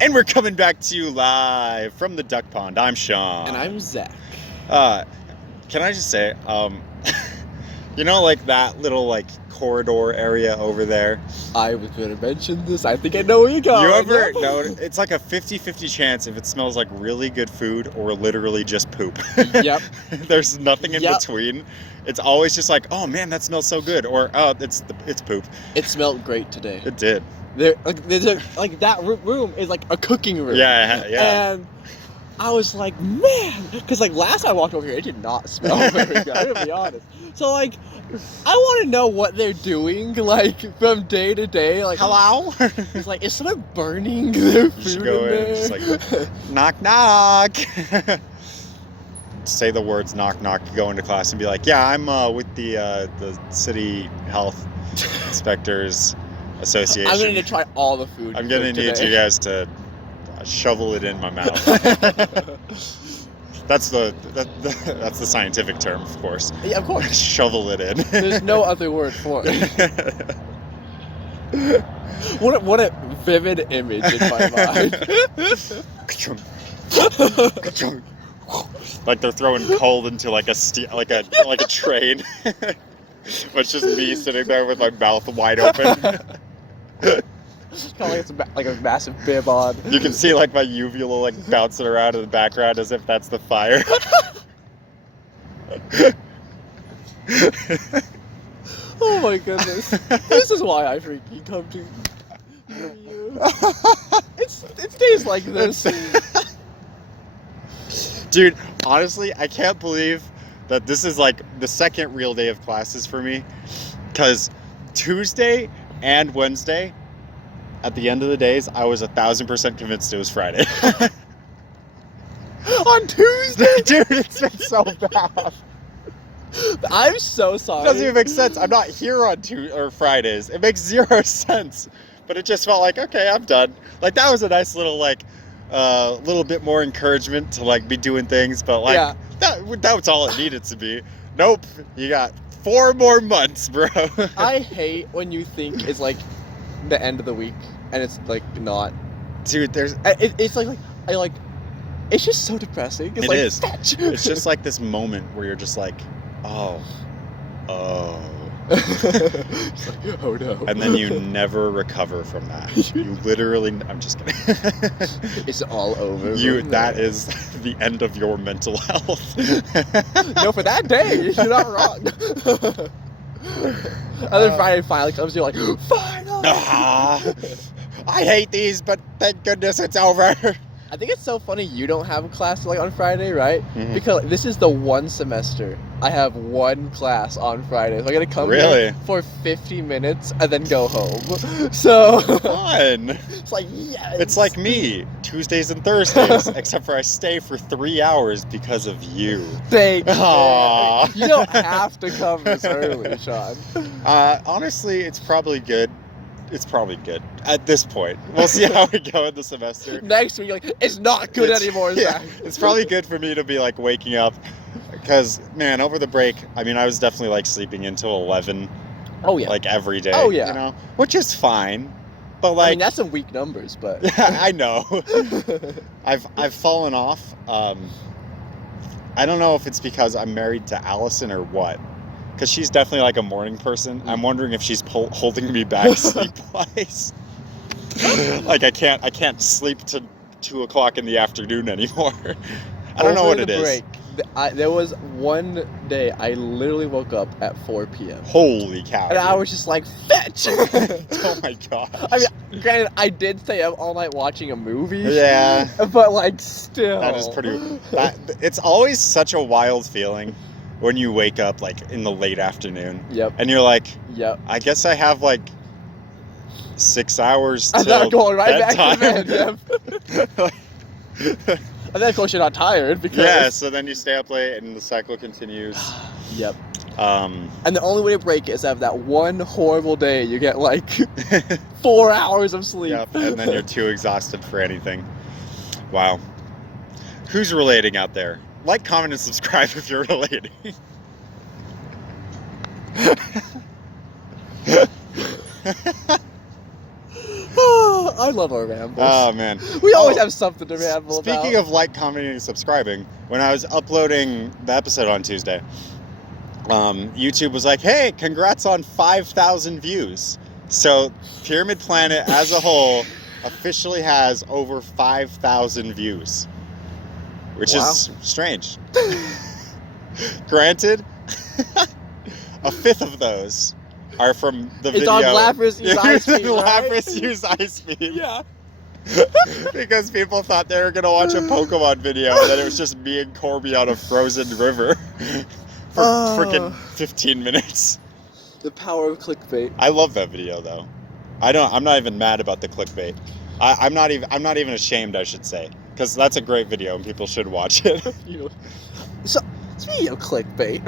And we're coming back to you live from the duck pond. I'm Sean. And I'm Zach. Can I just say, like that little corridor area over there? I was going to mention this. I think I know where you're going. You ever know? It's like a 50-50 chance if it smells like really good food or literally just poop. Yep. There's nothing in between. It's always just like, oh man, that smells so good, or oh, it's poop. It smelled great today. It did. That room is like a cooking room. Yeah. And I was like, man, because last time I walked over here, it did not smell very good. I'm gonna be honest. So I want to know what they're doing from day to day. Hello. It's is someone burning their food in there? Just knock knock. Say the words knock knock. Go into class and be like, yeah, I'm with the city health inspectors association. I'm going to try all the food. I'm going to need you guys to shovel it in my mouth. That's the scientific term, of course. Yeah, of course. Shovel it in. There's no other word for it. What a vivid image in my mind. Like they're throwing coal into like a train. But it's just me sitting there with my mouth wide open. It's kind of like a massive bib on. You can see my uvula bouncing around in the background as if that's the fire. Oh my goodness. This is why I freaking come to you. It stays like this. Dude, honestly, I can't believe that this is the second real day of classes for me. Because Tuesday and Wednesday, at the end of the days, I was 1,000% convinced it was Friday. On Tuesday? Dude, it's been so bad. I'm so sorry. It doesn't even make sense. I'm not here on Fridays. It makes zero sense. But it just felt like, okay, I'm done. That was a nice little, little bit more encouragement to, be doing things. But, that was all it needed to be. Nope. You got 4 more months, bro. I hate when you think it's, the end of the week. And it's not. Dude, there's... It's it's just so depressing. It's is. Fetch. It's just this moment where you're just oh. It's oh no. And then you never recover from that. You literally... I'm just kidding. It's all over. That is the end of your mental health. No, for that day, you're not wrong. And then Friday finally comes, you're finally! I hate these, but thank goodness it's over. I think it's so funny you don't have a class on Friday, right? Mm-hmm. Because this is the one semester I have one class on Friday. So I gotta come here for 50 minutes and then go home. So fun. It's yes. It's like me, Tuesdays and Thursdays, except for I stay for 3 hours because of you. Thank you. You don't have to come this early, Sean. Honestly, it's probably good. It's probably good at this point. We'll see how we go in the semester. Next week, it's not good anymore, Zach. It's probably good for me to be waking up, because man, over the break, I was definitely sleeping until 11. Oh yeah. Every day. Oh yeah. Which is fine, but that's some weak numbers, but yeah, I know. I've fallen off. I don't know if it's because I'm married to Allison or what. Because she's definitely a morning person. I'm wondering if she's holding me back sleep-wise. I can't sleep to 2 o'clock in the afternoon anymore. I don't know what it is. There was one day I literally woke up at 4 p.m. Holy cow. And I was just fetch! Oh my god. Granted, I did stay up all night watching a movie. Yeah. But still. That is pretty... it's always such a wild feeling when you wake up in the late afternoon. Yep. And you're yep. I guess I have 6 hours till and then I'm going right bedtime. Back to bed. Yep. And then of course you're not tired because... Yeah, so then you stay up late and the cycle continues. Yep. And the only way to break it is to have that one horrible day you get 4 hours of sleep. Yep, and then you're too exhausted for anything. Wow. Who's relating out there? Comment, and subscribe if you're relating. I love our rambles. Oh man, We always have something to ramble about. Speaking of like, commenting, and subscribing, when I was uploading the episode on Tuesday, YouTube was like, "Hey, congrats on 5,000 views." So Pyramid Planet as a whole officially has over 5,000 views, which is strange. Granted, a fifth of those are from the video. It's on Lapras Use Ice Speed, right? Lapras Use Ice Speed. Yeah. Because people thought they were going to watch a Pokemon video, and then it was just me and Corby on a frozen river for freaking 15 minutes. The power of clickbait. I love that video, though. I'm not even mad about the clickbait. I'm not even ashamed, I should say, because that's a great video and people should watch it. So, speaking of clickbait,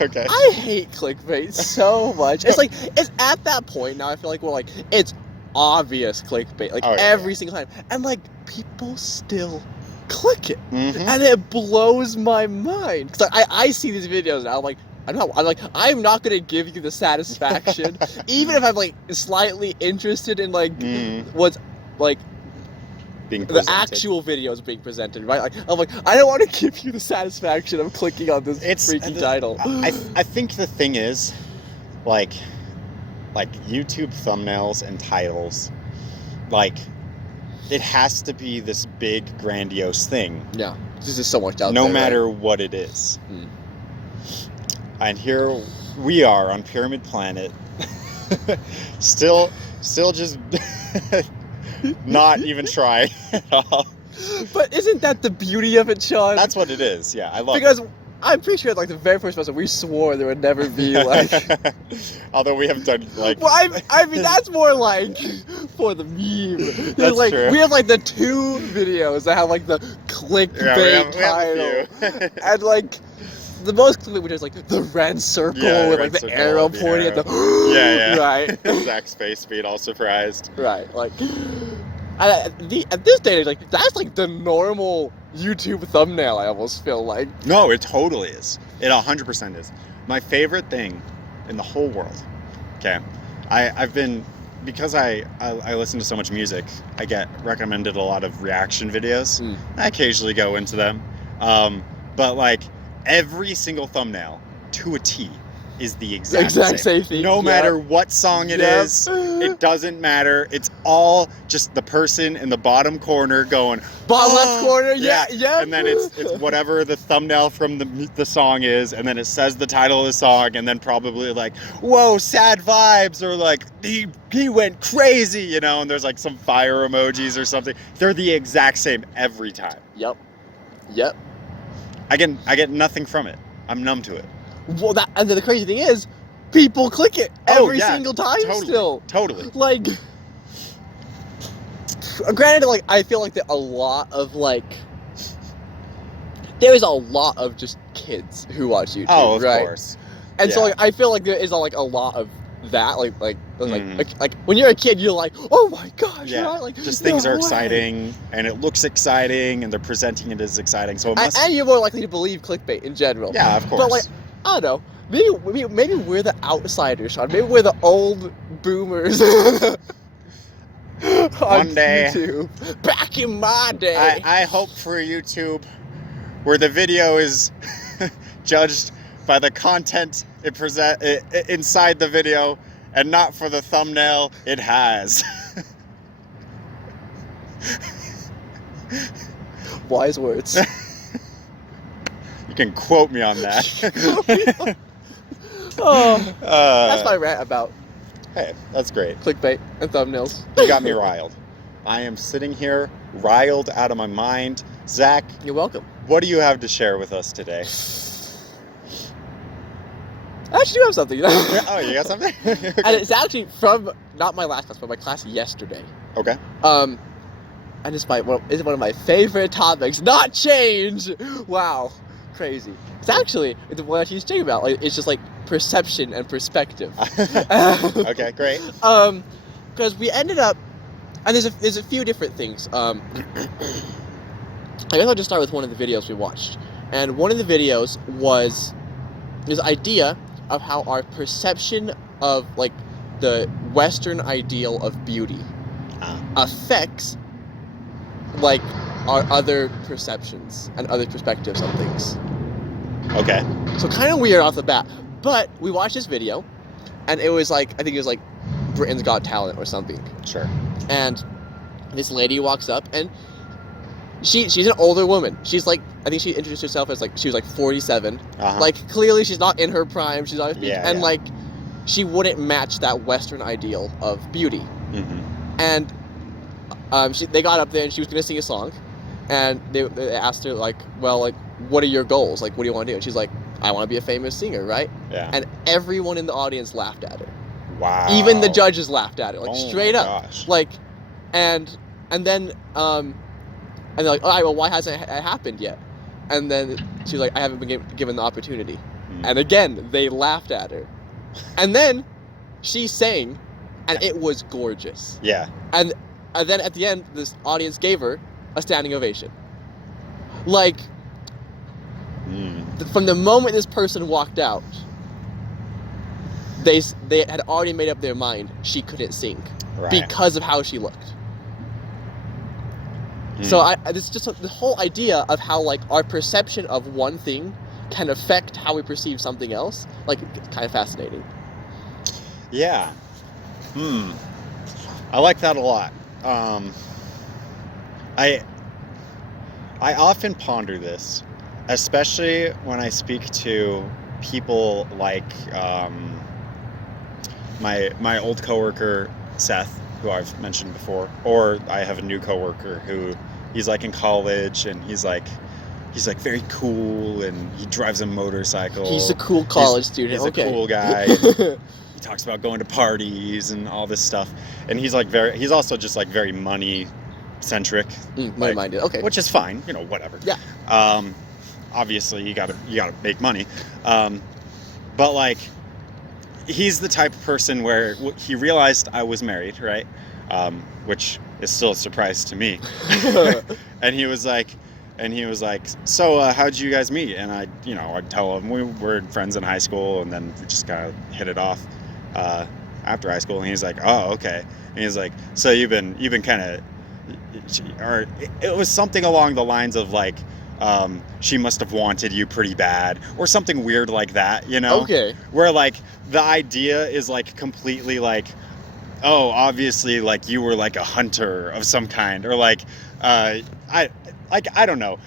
Okay. I hate clickbait so much. It's like, it's at that point now, I feel like we're like, it's obvious clickbait, like every single time. And like, people still click it. Mm-hmm. And it blows my mind. Because like, I see these videos now, I'm like, I'm not gonna give you the satisfaction, even if I'm like slightly interested in like what's like being the actual videos being presented, right? Like I'm like, I don't want to give you the satisfaction of clicking on this freaky title. I think the thing is, like YouTube thumbnails and titles, like it has to be this big grandiose thing. Yeah, there's just so much out there. No matter what it is. And here we are on Pyramid Planet, still just not even trying at all. But isn't that the beauty of it, Sean? That's what it is. Yeah, I love because it. I'm pretty sure like the very first episode we swore there would never be like. Although we have done like. Well, I mean that's more like for the meme. That's like, true. We have like the 2 videos that have like the clickbait title, and like. The most clickbait, which is like the red circle with like the arrow pointing at the right. Zach's face being all surprised. Right, like at this day, like that's like the normal YouTube thumbnail. I almost feel like. No, it totally is. It 100% is. My favorite thing in the whole world. Okay, I've been because I listen to so much music. I get recommended a lot of reaction videos. I occasionally go into them, but like. Every single thumbnail, to a T, is the exact same thing. No matter what song it is, it doesn't matter. It's all just the person in the bottom corner going, bottom left corner, yeah. And then it's whatever the thumbnail from the song is, and then it says the title of the song, and then probably like, whoa, sad vibes, or like, he went crazy, and there's like some fire emojis or something. They're the exact same every time. Yep. I get nothing from it. I'm numb to it. Well, and then the crazy thing is, people click it every single time still. Totally. Like, granted, like, I feel like that a lot of, like, there's a lot of just kids who watch YouTube, right? Of course. And so, like, I feel like there is, like, a lot of that, like when you're a kid, you're like, oh my gosh, right? Like, just things are exciting, and it looks exciting, and they're presenting it as exciting, so it must. And you're more likely to believe clickbait in general. Yeah, of course. But like, I don't know, maybe we're the outsiders, Sean. Maybe we're the old boomers. One day, YouTube. Back in my day. I hope for YouTube, where the video is judged by the content it inside the video, and not for the thumbnail it has. Wise words. You can quote me on that. That's my rant about. Hey, that's great. Clickbait and thumbnails. You got me riled. I am sitting here riled out of my mind. Zach, you're welcome. What do you have to share with us today? I actually do have something. Oh, you got something? Okay. And it's actually from not my last class, but my class yesterday. Okay. And it's one of my favorite topics. Not change. Wow, crazy. It's actually the one I teach you about. Like, it's just like perception and perspective. Okay, great. Because we ended up, and there's a few different things. I guess I'll just start with one of the videos we watched, and one of the videos was this idea of how our perception of like the Western ideal of beauty affects like our other perceptions and other perspectives on things. Okay. So kind of weird off the bat. But we watched this video, and it was like, I think it was like Britain's Got Talent or something. Sure. And this lady walks up, and she's an older woman. She's like, I think she introduced herself as like, she was like 47. Uh-huh. Like, clearly she's not in her prime. She's not, Yeah, and yeah. like, she wouldn't match that Western ideal of beauty. Mm-hmm. And they got up there, and she was gonna sing a song, and they asked her like, well, like, what are your goals? Like, what do you want to do? And she's like, I want to be a famous singer, right? Yeah. And everyone in the audience laughed at her. Wow. Even the judges laughed at her, like straight my up. Gosh. Like, and then and they're like, all right, well, why hasn't it happened yet? And then she's like, I haven't been given the opportunity. Mm. And again, they laughed at her. And then she sang, and it was gorgeous. Yeah. And then at the end, this audience gave her a standing ovation. Like, from the moment this person walked out, they had already made up their mind she couldn't sing, Right. because of how she looked. So it's just the whole idea of how like our perception of one thing can affect how we perceive something else. Like, it's kind of fascinating. Yeah. I like that a lot. I often ponder this, especially when I speak to people like my old coworker Seth, who I've mentioned before, or I have a new coworker who he's like in college, and he's like very cool, and he drives a motorcycle. He's a cool college student. He's okay. a cool guy. He talks about going to parties and all this stuff, and he's he's also just like very money centric, money minded. Okay. which is fine, whatever. Yeah. Obviously you gotta make money, but like, he's the type of person where he realized I was married, right? Which is still a surprise to me. And he was like, so how'd you guys meet? And I'd tell him we were friends in high school, and then we just kind of hit it off after high school. And he's like, oh, okay. And he's like, so you've been kind of, or it was something along the lines of like, she must have wanted you pretty bad, or something weird like that, Okay. Where like the idea is like completely like, oh, obviously like you were like a hunter of some kind, or like I don't know,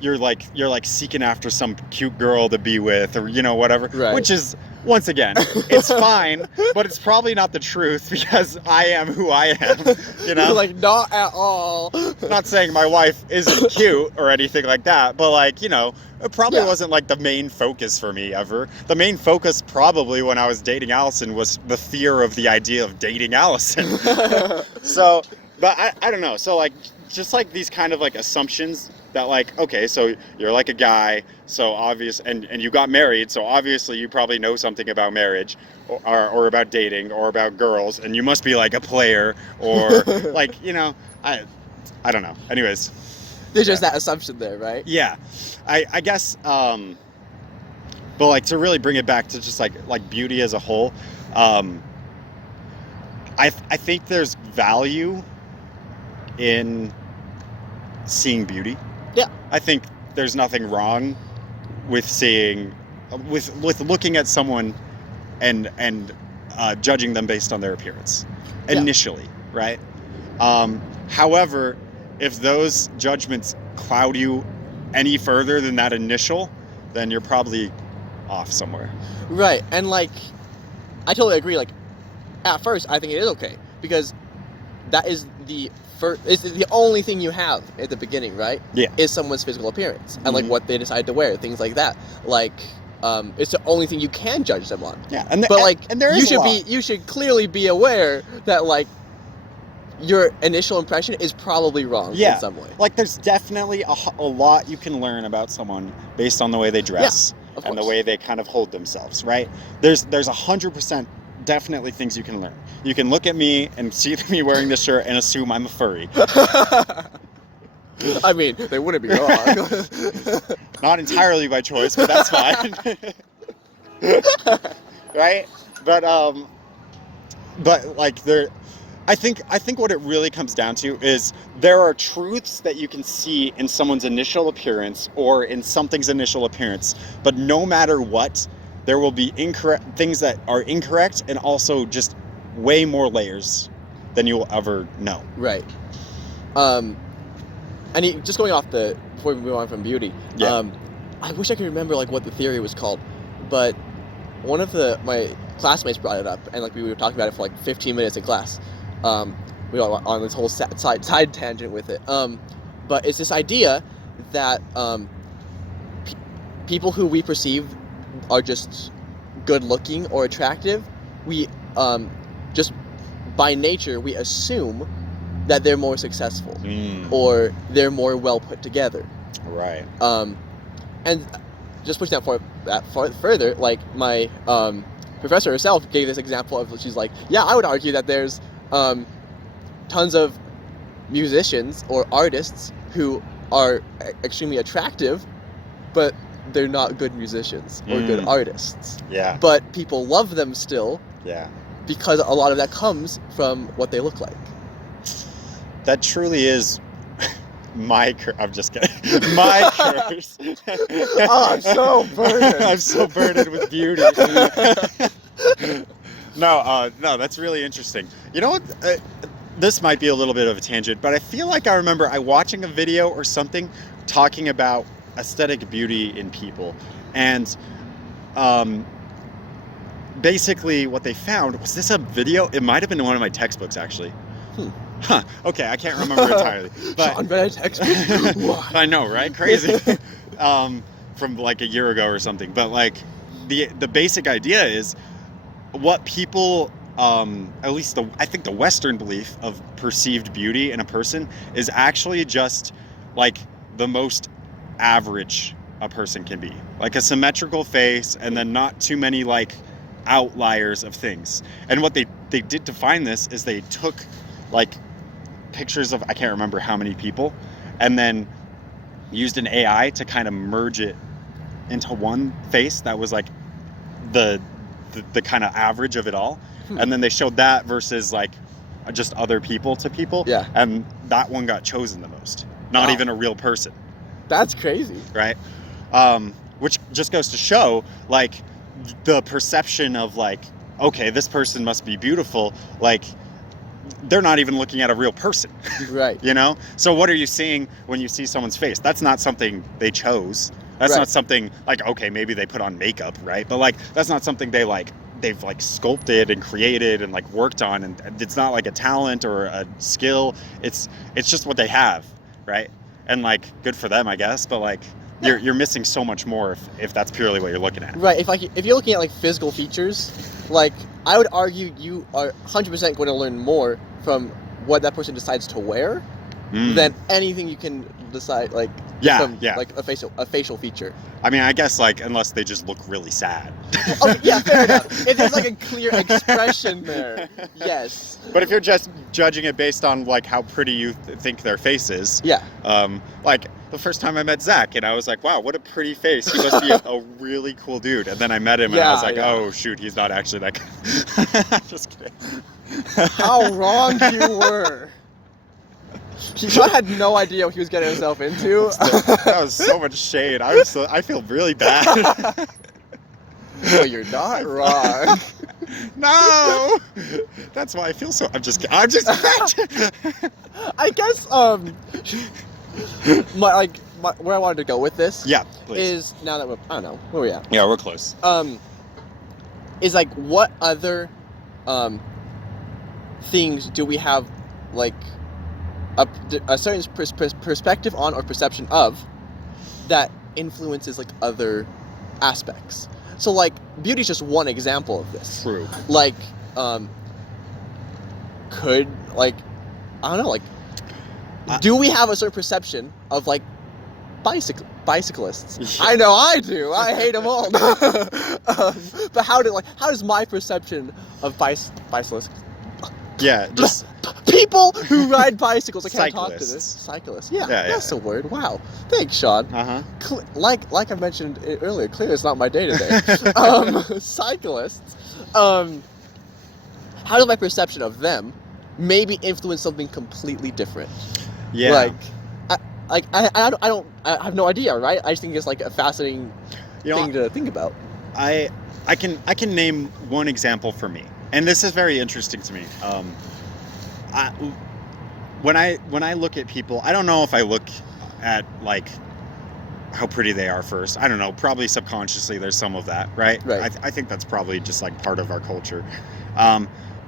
you're like seeking after some cute girl to be with, or whatever. Right. Which is, once again, it's fine, but it's probably not the truth, because I am who I am, Like, not at all. I'm not saying my wife isn't cute or anything like that, but like, it probably wasn't like the main focus for me ever. The main focus probably when I was dating Allison was the fear of the idea of dating Allison. So, but I don't know. So like, just like these kind of like assumptions that like, okay, so you're like a guy, so obvious, and you got married, so obviously you probably know something about marriage, or about dating, or about girls, and you must be like a player, or like, I don't know. Anyways. There's just that assumption there, right? Yeah. I guess, but like, to really bring it back to just like beauty as a whole, I think there's value in seeing beauty. Yeah. I think there's nothing wrong with with looking at someone and judging them based on their appearance initially, right? However, if those judgments cloud you any further than that initial, then you're probably off somewhere. Right. And like, I totally agree. Like, at first, I think it is okay, because that is it's the only thing you have at the beginning, right? Yeah. Is someone's physical appearance and like what they decide to wear, things like that. Like, it's the only thing you can judge them on. Yeah. You should clearly be aware that like your initial impression is probably wrong in some way. Like, there's definitely a lot you can learn about someone based on the way they dress and the way they kind of hold themselves, right? There's 100% definitely things you can learn. You can look at me and see me wearing this shirt and assume I'm a furry. I mean, they wouldn't be wrong. Not entirely by choice, but that's fine. Right? But like I think what it really comes down to is there are truths that you can see in someone's initial appearance or in something's initial appearance, but no matter what, there will be incorrect things that are incorrect and also just way more layers than you will ever know. Right. And just going off before we move on from beauty, Yeah. I wish I could remember like what the theory was called, but one of my classmates brought it up, and like we were talking about it for like 15 minutes in class. We were on this whole side tangent with it. But it's this idea that people who we perceive are just good looking or attractive, we just by nature we assume that they're more successful or they're more well put together. Right. And just pushing that further, like my professor herself gave this example of, she's like, yeah, I would argue that there's tons of musicians or artists who are extremely attractive, but they're not good musicians or good artists. Yeah. But people love them still. Yeah. Because a lot of that comes from what they look like. That truly is my curse. I'm just kidding. My curse. Oh, I'm so burdened. I'm so burdened with beauty. No, that's really interesting. You know what? This might be a little bit of a tangent, but I feel like I remember watching a video or something talking about aesthetic beauty in people. And basically what they found, was this a video? It might have been in one of my textbooks, actually. Huh. Okay, I can't remember entirely. But Sean read a textbook? I know, right? Crazy. From like a year ago or something. But like the basic idea is what people, at least I think the Western belief of perceived beauty in a person is actually just like the most average a person can be. Like a symmetrical face and then not too many like outliers of things. And what they did to find this is they took like pictures of, I can't remember how many people, and then used an AI to kind of merge it into one face that was like the kind of average of it all. And then they showed that versus like just other people to people. Yeah. And that one got chosen the most. Not even a real person. That's crazy. Right? Which just goes to show like the perception of like, okay, this person must be beautiful. Like, they're not even looking at a real person. Right. You know? So what are you seeing when you see someone's face? That's not something they chose. That's not something like, okay, maybe they put on makeup, right? But like, that's not something they've like sculpted and created and like worked on. And it's not like a talent or a skill. It's just what they have, right? And like, good for them, I guess. But like, you're missing so much more if that's purely what you're looking at. Right. If you're looking at like physical features, like I would argue you are 100% going to learn more from what that person decides to wear than anything you can decide like like a facial feature. I mean, I guess like unless they just look really sad. Oh yeah, fair enough. If there's like a clear expression there, yes. But if you're just judging it based on like how pretty you think their face is, yeah. Like the first time I met Zach, and I was like, wow, what a pretty face. He must be a really cool dude. And then I met him, and I was like, oh shoot, he's not actually that good. Just kidding. How wrong you were. Sean had no idea what he was getting himself into. That was so much shade. I feel really bad. No, you're not wrong. No, that's why I feel so. I'm just kidding. I guess where I wanted to go with this. Yeah, please. Is now that I don't know where we at. Yeah, we're close. Is like what other things do we have like a certain perspective on or perception of that influences like other aspects? So like beauty is just one example of this. True. Like could like I don't know like do we have a certain perception of like bicyclists? Yeah. I know I do. I hate them all. But how does my perception of bicyclists? Yeah, just people who ride bicycles. I can't cyclists. Talk to this. Cyclists. Yeah, that's the word. Wow. Thanks, Sean. Like I mentioned earlier, clearly it's not my day today. Cyclists. How does my perception of them maybe influence something completely different. Yeah. I have no idea, right? I just think it's like a fascinating thing to think about. I can name one example for me, and this is very interesting to me. When I look at people, I don't know if I look at like how pretty they are first. I don't know. Probably subconsciously, there's some of that, right? Right. I think that's probably just like part of our culture.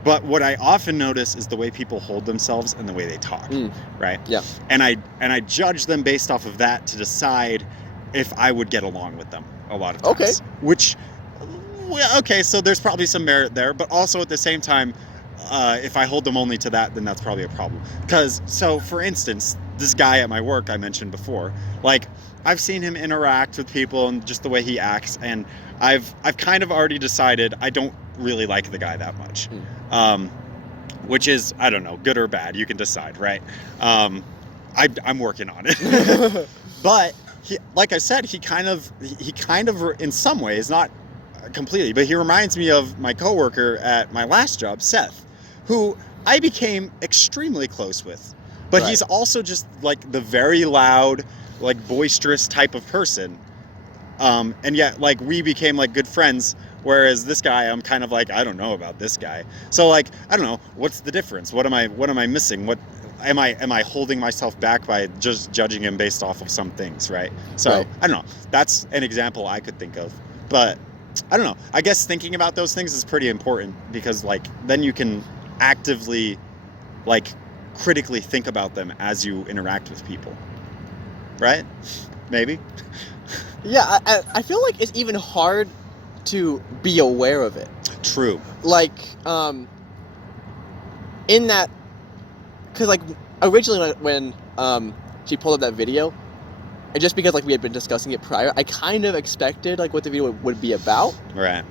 But what I often notice is the way people hold themselves and the way they talk, right? Yeah. And I judge them based off of that to decide if I would get along with them a lot of times. Okay. Which, okay, so there's probably some merit there, but also at the same time, if I hold them only to that, then that's probably a problem. Because, so for instance, this guy at my work I mentioned before, like I've seen him interact with people and just the way he acts, and I've kind of already decided I don't really like the guy that much. Which is, I don't know, good or bad, you can decide, right? I'm working on it. But he, like I said, he kind of in some ways, not completely, but he reminds me of my coworker at my last job, Seth, who I became extremely close with. But Right. he's also just like the very loud, like boisterous type of person. And yet like we became like good friends, whereas this guy, I'm kind of like, I don't know about this guy. So like, I don't know, what's the difference? What am I missing? What am I holding myself back by just judging him based off of some things, right? So Right. I don't know. That's an example I could think of. But I don't know. I guess thinking about those things is pretty important, because like then you can actively like critically think about them as you interact with people. Right? Maybe. Yeah, I feel like it's even hard to be aware of it. True. Like, in that, because like originally when she pulled up that video, and just because like we had been discussing it prior, I kind of expected like what the video would be about. Right.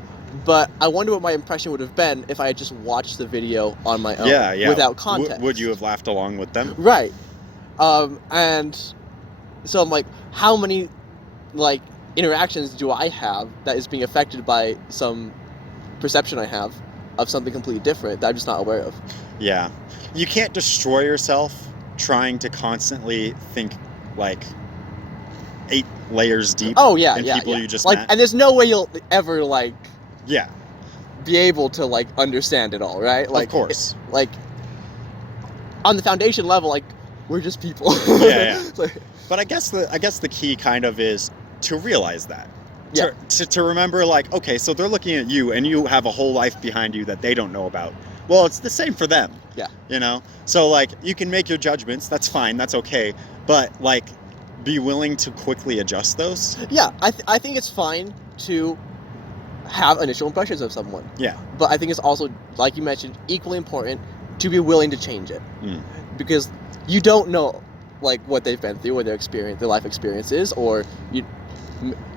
But I wonder what my impression would have been if I had just watched the video on my own, Yeah. without context. Would you have laughed along with them? Right. And so I'm like, how many like interactions do I have that is being affected by some perception I have of something completely different that I'm just not aware of? Yeah. You can't destroy yourself trying to constantly think like 8 layers deep. Oh yeah, in yeah, people yeah. you just like, met. and there's no way you'll ever like Yeah. be able to like understand it all, right? Like, of course. Like on the foundation level, like we're just people. Yeah. It's like, But I guess the key kind of is to realize that. Yeah. To remember, like, okay, so they're looking at you and you have a whole life behind you that they don't know about. Well, it's the same for them. Yeah. You know? So, like, you can make your judgments. That's fine. That's okay. But, like, be willing to quickly adjust those. yeah, I think it's fine to have initial impressions of someone. Yeah. But I think it's also, like you mentioned, equally important to be willing to change it. Because you don't know like what they've been through, or their life experience is, or you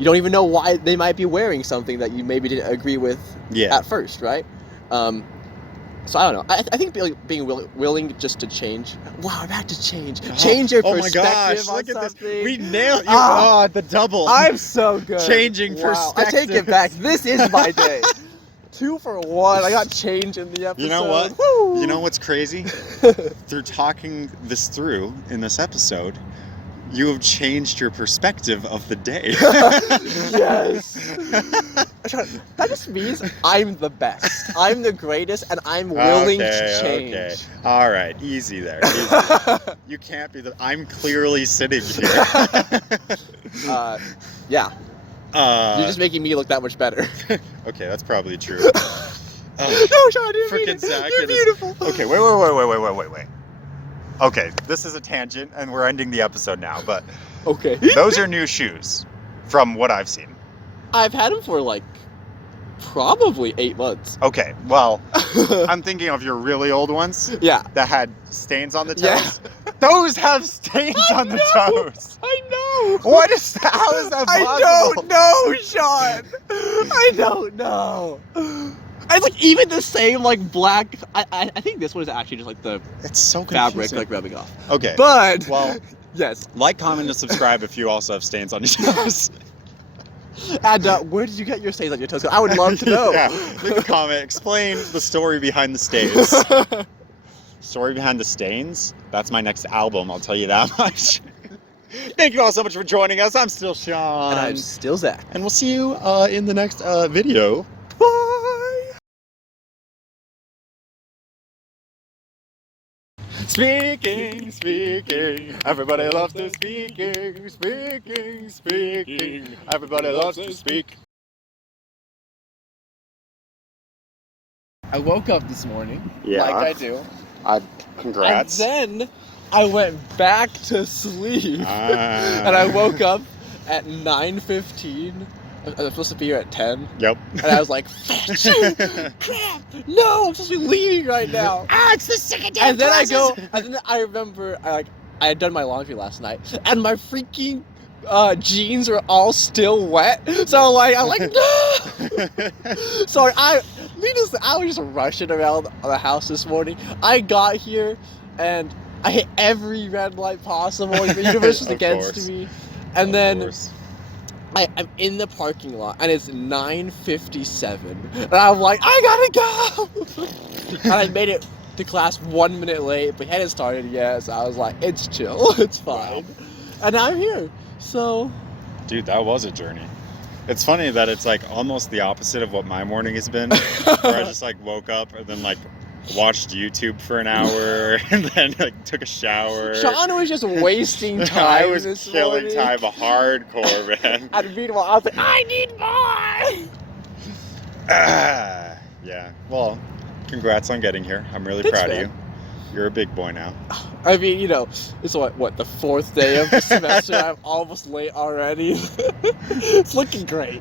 don't even know why they might be wearing something that you maybe didn't agree with Yeah. at first, right? So I don't know. I think being willing just to change. Wow, I'm back to change. Change your perspective Oh my gosh, on look at this. something. We nailed you. Ah. The double. I'm so good. Changing wow. I take it perspectives. back. This is my day. 2 for 1. I got change in the episode. You know what? Woo! You know what's crazy? Through talking this through in this episode, you have changed your perspective of the day. Yes. That just means I'm the best. I'm the greatest, and I'm willing to change. Okay. All right, easy there. Easy. You can't be I'm clearly sitting here. Yeah. You're just making me look that much better. Okay, that's probably true. No, Sean, you're Frickin' Zach, You're it is- beautiful. Okay, wait. Okay, this is a tangent, and we're ending the episode now, but Okay. those are new shoes, from what I've seen. I've had them for like probably 8 months. Okay, well, I'm thinking of your really old ones Yeah. that had stains on the Yeah. toes. Those have stains on the toes. I know. What is that? How is that possible? I don't know, Sean. I don't know. It's like even the same like black. I think this one is actually just like the It's so fabric confusing. like rubbing off. Okay. But Well, yes. like, comment, and subscribe if you also have stains on your toes. And where did you get your stains on your toes? I would love to know. Yeah, leave a comment. Explain the story behind the stains. Story Behind the Stains. That's my next album, I'll tell you that much. Thank you all so much for joining us. I'm still Sean. And I'm still Zach. And we'll see you in the next video. Bye! Speaking, everybody loves to speaking, everybody loves to speak. I woke up this morning, Yeah. like I do. Congrats. And then I went back to sleep. And I woke up at 9:15. I'm supposed to be here at 10. Yep. And I was like, crap! No, I'm supposed to be leaving right now. It's the second day. And then I remember I had done my laundry last night, and my freaking jeans were all still wet. So I'm like no. So I was just rushing around the house this morning. I got here, and I hit every red light possible. The universe was against me, and then I'm in the parking lot, and it's 9:57, and I'm like, I gotta go. And I made it to class 1 minute late, but hadn't started yet, so I was like, it's chill, it's fine. Wow. And now I'm here, so... Dude, that was a journey. It's funny that it's like almost the opposite of what my morning has been, where I just like woke up and then like watched YouTube for an hour and then like took a shower. Sean was just wasting time. I was killing time hardcore, man. And meanwhile, I was like, I need more! Yeah, well, congrats on getting here. I'm really Thanks, proud man. of you. You're a big boy now. I mean, you know, it's what the 4th day of the semester. I'm almost late already. It's looking great.